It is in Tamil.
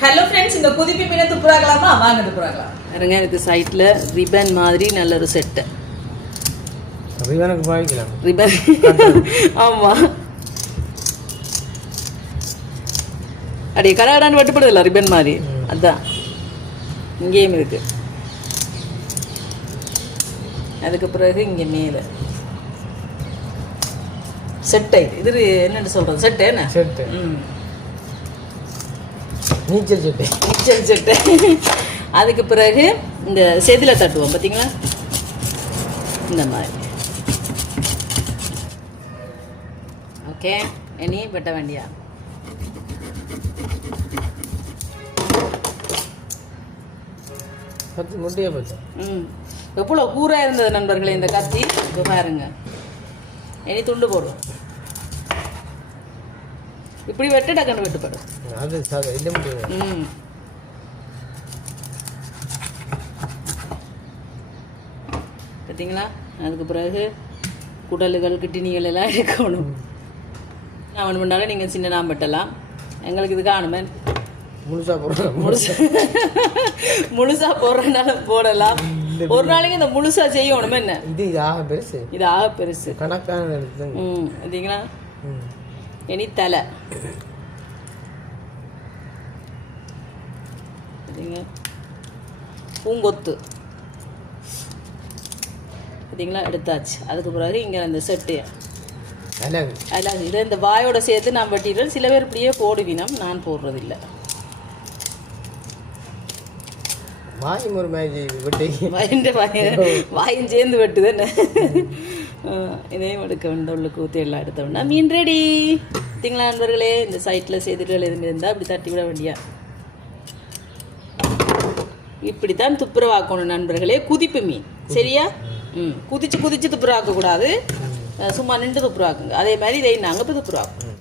ஹலோ ஃப்ரெண்ட்ஸ் இந்த குதிப்பி மீனை துப்புராகலாமா வாங்க துப்புராகலாம் பாருங்க இதுக்கு சைட்டில் ரிப்பன் மாதிரி நல்ல ஒரு செட்டு ரிவனுக்கு பாவிக்கலாம் ரிப்பன் ஆமாம் அப்படியே கடகடான்னு வெட்டுப்படுதில்ல ரிப்பன் மாதிரி? அதான். இங்கேயும் இருக்கு. அதுக்கு பிறகு இங்கே மேலே. செட்டை இது என்னன்னு சொல்கிறது செட்டு என்ன? செட்டு ம். நீச்சல் செட்டு நீச்சல் செட்டு. அதுக்கு பிறகு இந்த செதில தட்டுவோம் பார்த்தீங்களா இந்த மாதிரி. ஓகே இனி வெட்ட வேண்டியா? பத்து முட்டையை பத்து ம். எவ்வளோ கூராக இருந்தது நண்பர்களே இந்த கத்தி? இப்போ பாருங்க. இனி துண்டு போடுவோம். இப்படி சாதா இது மட்டும் ம். பார்த்தீங்களா அதுக்கு பிறகு குடலுகள் கிட்டினிகள் எல்லாம் நான் ஒன்று பண்ணாலும் நீங்கள் சின்ன நாம் வெட்டலாம். எங்களுக்கு இது காணுமே. முழுசா போடுறோம் முழுசா. முழுசா போடுறதுனால போடலாம். ஒரு நாளைக்கு இந்த முழுசா செய்யணும் என்ன? இது ஆக பெருசு. இது ஆக பெருசு. கணக்கான ம் பார்த்தீங்களா ம். இனி தலை பூங்கொத்து. பார்த்தீங்களா எடுத்தாச்சு. அதுக்கு பிறகு இங்கே அந்த செட்டு. அதில் இதை இந்த வாயோட சேர்த்து நான் வெட்டிடுறேன். சில பேர் இப்படியே போடுவினம். நான் போடுறதில்லை. வாயும் ஒரு வாய வாயும் சேர்ந்து வெட்டுது என்ன இதையும் எடுக்க வேண்டும் உள்ளுக்கு ஊற்றி எல்லாம் எடுத்த வேண்டாம். மீன் ரெடி பார்த்தீங்களா நண்பர்களே? இந்த சைட்டில் செய்திகள் எதுவும் இருந்தால் அப்படி தட்டி விட வேண்டியா? இப்படித்தான் துப்புரவாக்கணும் நண்பர்களே. குதிப்பு மீன். சரியா? ம். குதிச்சு குதிச்சு துப்புரவாக்க கூடாது சும்மா நின்று துப்புரவாக்குங்க. அதே மாதிரி இதை நாங்கள் இப்போ துப்புரவாக்கணும்